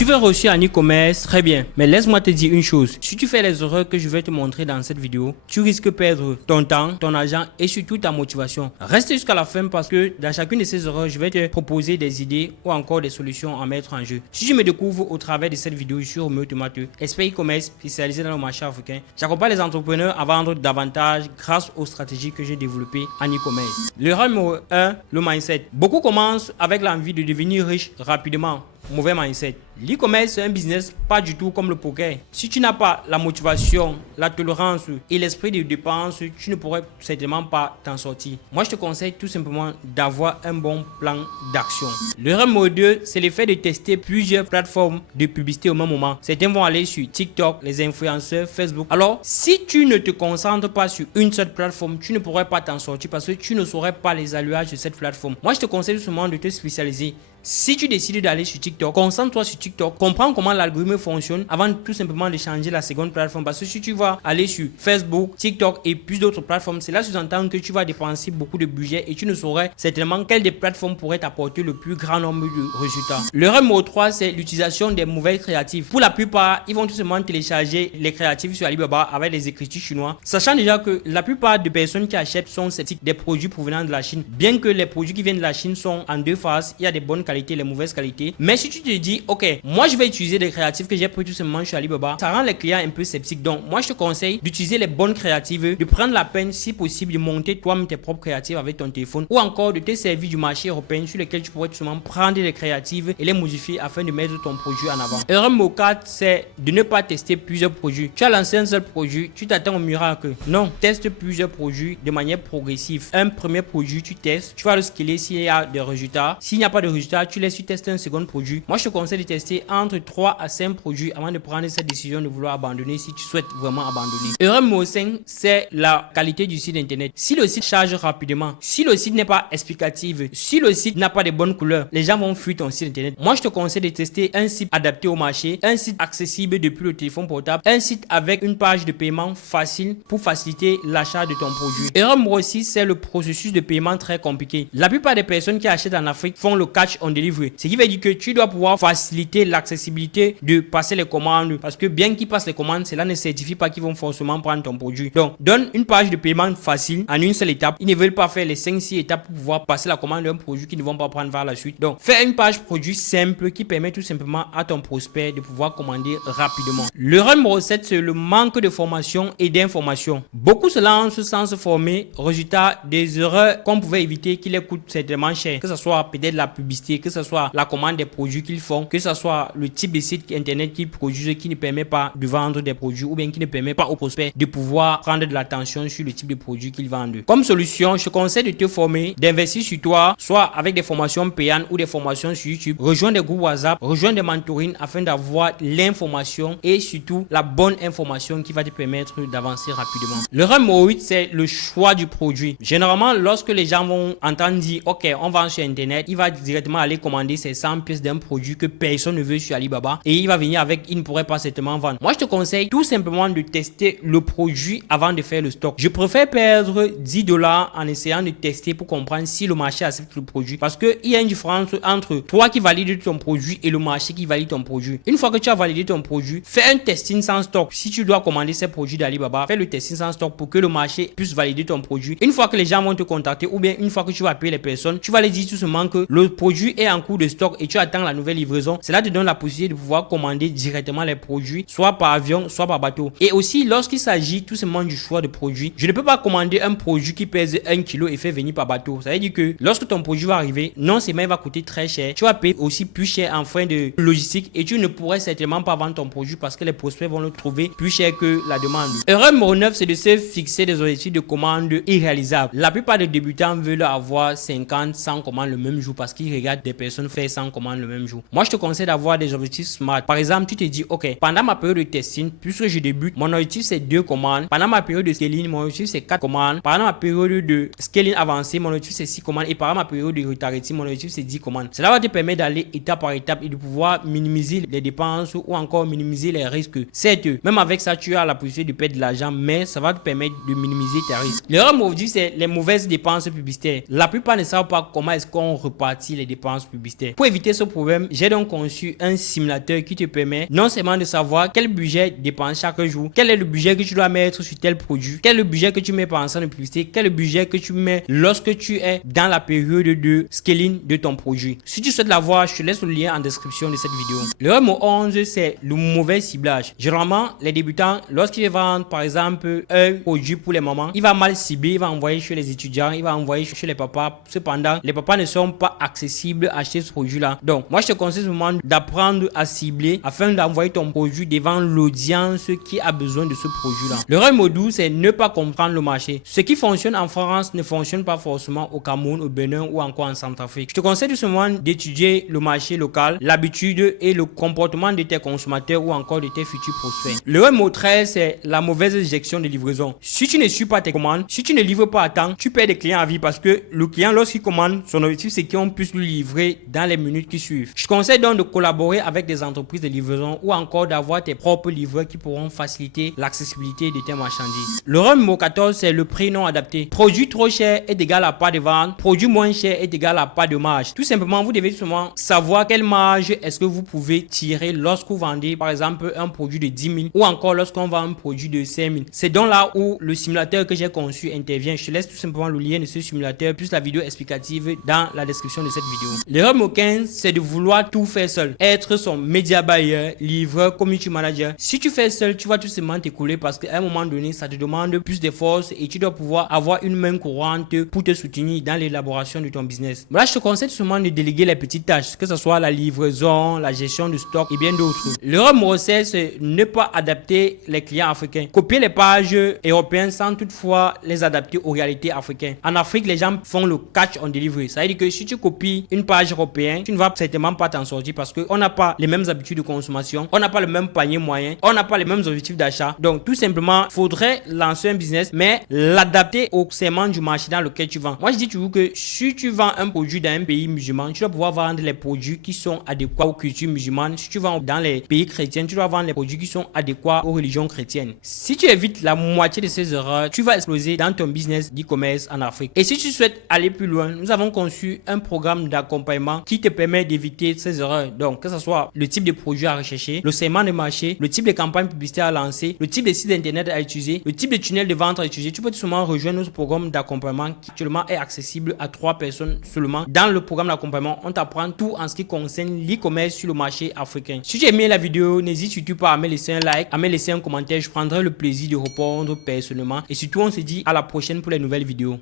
Tu veux réussir en e-commerce, très bien. Mais laisse-moi te dire une chose. Si tu fais les erreurs que je vais te montrer dans cette vidéo, tu risques de perdre ton temps, ton argent et surtout ta motivation. Reste jusqu'à la fin parce que dans chacune de ces erreurs, je vais te proposer des idées ou encore des solutions à mettre en jeu. Si tu me découvres au travers de cette vidéo, je suis Roméo Tomato, expert e-commerce spécialisé dans le marché africain. J'accompagne les entrepreneurs à vendre davantage grâce aux stratégies que j'ai développées en e-commerce. L'erreur numéro 1, le mindset. Beaucoup commencent avec l'envie de devenir riche rapidement. Mauvais mindset. L'e-commerce c'est un business pas du tout comme le poker. Si tu n'as pas la motivation, la tolérance et l'esprit de dépense, tu ne pourrais certainement pas t'en sortir. Moi je te conseille tout simplement d'avoir un bon plan d'action. L'erreur numéro 2, c'est le fait de tester plusieurs plateformes de publicité au même moment. Certains vont aller sur TikTok, les influenceurs, Facebook. Alors si tu ne te concentres pas sur une seule plateforme, tu ne pourrais pas t'en sortir parce que tu ne saurais pas les alluages de cette plateforme. Moi je te conseille tout simplement de te spécialiser. Si tu décides d'aller sur TikTok, concentre-toi sur TikTok, comprends comment l'algorithme fonctionne avant tout simplement de changer la seconde plateforme. Parce que si tu vas aller sur Facebook, TikTok et plus d'autres plateformes, cela sous-entend que tu vas dépenser beaucoup de budget et tu ne saurais certainement quelle des plateformes pourrait t'apporter le plus grand nombre de résultats. L'erreur numéro 3, c'est l'utilisation des mauvais créatifs. Pour la plupart, ils vont tout simplement télécharger les créatifs sur Alibaba avec les écritures chinois, sachant déjà que la plupart des personnes qui achètent sont sceptiques des produits provenant de la Chine. Bien que les produits qui viennent de la Chine sont en deux phases, il y a des bonnes qualités, les mauvaises qualités. Mais si tu te dis, ok, moi je vais utiliser des créatifs que j'ai pris tout simplement chez Alibaba, ça rend les clients un peu sceptiques. Donc, moi je te conseille d'utiliser les bonnes créatives, de prendre la peine, si possible, de monter toi-même tes propres créatives avec ton téléphone ou encore de te servir du marché européen sur lequel tu pourrais tout simplement prendre les créatives et les modifier afin de mettre ton produit en avant. Erreur numéro 4, c'est de ne pas tester plusieurs produits. Tu as lancé un seul produit, tu t'attends au miracle. Non, teste plusieurs produits de manière progressive. Un premier produit, tu testes, tu vas le scaler s'il y a des résultats. S'il n'y a pas de résultats, tu laisses tester un second produit. Moi, je te conseille de tester entre 3 à 5 produits avant de prendre cette décision de vouloir abandonner si tu souhaites vraiment abandonner. Erreur numéro 5, c'est la qualité du site internet. Si le site charge rapidement, si le site n'est pas explicatif, si le site n'a pas de bonnes couleurs, les gens vont fuir ton site internet. Moi, je te conseille de tester un site adapté au marché, un site accessible depuis le téléphone portable, un site avec une page de paiement facile pour faciliter l'achat de ton produit. Erreur numéro 6, c'est le processus de paiement très compliqué. La plupart des personnes qui achètent en Afrique font le cash on delivery. Ce qui veut dire que tu dois pouvoir faciliter l'accessibilité de passer les commandes parce que bien qu'ils passent les commandes, cela ne certifie pas qu'ils vont forcément prendre ton produit. Donc, donne une page de paiement facile en une seule étape. Ils ne veulent pas faire les 5-6 étapes pour pouvoir passer la commande d'un produit qu'ils ne vont pas prendre vers la suite. Donc, fais une page produit simple qui permet tout simplement à ton prospect de pouvoir commander rapidement. L'erreur numéro 7, c'est le manque de formation et d'information. Beaucoup se lancent sans se former. Résultat, des erreurs qu'on pouvait éviter qui les coûtent certainement cher. Que ce soit peut-être la publicité, que ce soit la commande des produits qu'ils font, que ce soit le type de site internet qu'ils produisent qui ne permet pas de vendre des produits ou bien qui ne permet pas aux prospects de pouvoir prendre de l'attention sur le type de produit qu'ils vendent. Comme solution, je te conseille de te former, d'investir sur toi, soit avec des formations payantes ou des formations sur YouTube, rejoindre des groupes WhatsApp, rejoindre des mentorings afin d'avoir l'information et surtout la bonne information qui va te permettre d'avancer rapidement. L'erreur numéro 8, c'est le choix du produit. Généralement, lorsque les gens vont entendre dire, ok, on vend sur internet, il va directement aller commander ses 100 pièces d'un produit que personne ne veut sur Alibaba et il va venir avec, il ne pourrait pas certainement vendre. Moi, je te conseille tout simplement de tester le produit avant de faire le stock. Je préfère perdre $10 en essayant de tester pour comprendre si le marché accepte le produit parce qu'il y a une différence entre toi qui valides ton produit et le marché qui valide ton produit. Une fois que tu as validé ton produit, fais un testing sans stock. Si tu dois commander ces produits d'Alibaba, fais le testing sans stock pour que le marché puisse valider ton produit. Une fois que les gens vont te contacter ou bien une fois que tu vas appeler les personnes, tu vas les dire tout simplement que le produit est en cours de stock et tu attends la nouvelle livraison. Cela te donne la possibilité de pouvoir commander directement les produits, soit par avion, soit par bateau. Et aussi, lorsqu'il s'agit tout simplement du choix de produit, je ne peux pas commander un produit qui pèse 1 kg et faire venir par bateau. Ça veut dire que lorsque ton produit va arriver, non seulement il va coûter très cher, tu vas payer aussi plus cher en frais de logistique et tu ne pourrais certainement pas vendre ton produit parce que les prospects vont le trouver plus cher que la demande. Erreur numéro 9, c'est de se fixer des objectifs de commande irréalisables. La plupart des débutants veulent avoir 50, 100 commandes le même jour parce qu'ils regardent des personnes faire 100 commandes le même jour. Moi, je te conseille d'avoir des objectifs smart. Par exemple, tu te dis, ok, pendant ma période de testing, puisque je débute, mon objectif c'est 2 commandes. Pendant ma période de scaling, mon objectif c'est 4 commandes. Pendant ma période de scaling avancé, mon objectif c'est 6 commandes. Et pendant ma période de retargeting, mon objectif c'est 10 commandes. Cela va te permettre d'aller étape par étape et de pouvoir minimiser les dépenses ou encore minimiser les risques. Certes, même avec ça, tu as la possibilité de perdre de l'argent, mais ça va te permettre de minimiser tes risques. L'erreur maudite, c'est les mauvaises dépenses publicitaires. La plupart ne savent pas comment est-ce qu'on repartit les dépenses dépenses publicitaires. Pour éviter ce problème, j'ai donc conçu un simulateur qui te permet non seulement de savoir quel budget dépense chaque jour, quel est le budget que tu dois mettre sur tel produit, quel est le budget que tu mets pensant de publicité, quel est le budget que tu mets lorsque tu es dans la période de scaling de ton produit. Si tu souhaites l'avoir, je te laisse le lien en description de cette vidéo. Le mot 11, c'est le mauvais ciblage. Généralement, les débutants, lorsqu'ils vendent par exemple un produit pour les mamans, il va mal cibler, il va envoyer chez les étudiants, il va envoyer chez les papas. Cependant, les papas ne sont pas accessibles à acheter ce produit-là. Donc, moi, je te conseille vraiment d'apprendre à cibler afin d'envoyer ton produit devant l'audience qui a besoin de ce produit-là. Le mot 12, c'est ne pas comprendre le marché. Ce qui fonctionne en France ne fonctionne pas forcément au Cameroun, au Bénin ou encore en Centrafrique. Je te conseille tout simplement d'étudier le marché local, l'habitude et le comportement de tes consommateurs ou encore de tes futurs prospects. Le mot 13, c'est la mauvaise gestion de livraison. Si tu ne suis pas tes commandes, si tu ne livres pas à temps, tu perds des clients à vie parce que le client, lorsqu'il commande, son objectif c'est qu'on puisse lui livrer dans les minutes qui suivent. Je te conseille donc de collaborer avec des entreprises de livraison ou encore d'avoir tes propres livreurs qui pourront faciliter l'accessibilité de tes marchandises. Le mot 14, c'est le prix non adapté. Produit trop cher est égal à pas de vente, produit moins cher est égal à pas de marge. Tout simplement, vous devez seulement savoir quelle marge est-ce que vous pouvez tirer lorsque vous vendez par exemple un produit de 10 000 ou encore lorsqu'on vend un produit de 5 000. C'est donc là où le simulateur que j'ai conçu intervient. Je te laisse tout simplement le lien de ce simulateur plus la vidéo explicative dans la description de cette vidéo. L'erreur numéro 15, c'est de vouloir tout faire seul. Être son media buyer, livreur, community manager. Si tu fais seul, tu vas tout simplement t'écouler parce qu'à un moment donné, ça te demande plus de force et tu dois pouvoir avoir une main courante pour te soutenir dans l'élaboration de ton business. Voilà, je te conseille tout simplement de déléguer les petites tâches, que ce soit la livraison, la gestion du stock et bien d'autres. L'erreur numéro 16, c'est ne pas adapter les clients africains. Copier les pages européennes sans toutefois les adapter aux réalités africaines. En Afrique, les gens font le catch on delivery. Ça veut dire que si tu copies une page européenne, tu ne vas certainement pas t'en sortir parce qu'on n'a pas les mêmes habitudes de consommation, on n'a pas le même panier moyen, on n'a pas les mêmes objectifs d'achat. Donc tout simplement, il faudrait lancer un business, mais l'adapter au segment du marché dans lequel tu vends. Moi, je dis toujours que si tu vends un produit dans un pays musulman, tu dois pouvoir vendre les produits qui sont adéquats aux cultures musulmanes. Si tu vends dans les pays chrétiens, tu dois vendre les produits qui sont adéquats aux religions chrétiennes. Si tu évites la moitié de ces erreurs, tu vas exploser dans ton business d'e-commerce en Afrique. Et si tu souhaites aller plus loin, nous avons conçu un programme d'accompagnement qui te permet d'éviter ces erreurs. Donc, que ce soit le type de produit à rechercher, le segment de marché, le type de campagne publicitaire à lancer, le type de site internet à utiliser, le type de tunnel de vente à utiliser, tu peux tout simplement rejoindre notre programme d'accompagnement qui actuellement est accessible à 3 personnes seulement. Dans le programme d'accompagnement, on t'apprend tout en ce qui concerne l'e-commerce sur le marché africain. Si tu as aimé la vidéo, n'hésite surtout pas à me laisser un like, à me laisser un commentaire. Je prendrai le plaisir de répondre personnellement. Et surtout, on se dit à la prochaine pour les nouvelles vidéos.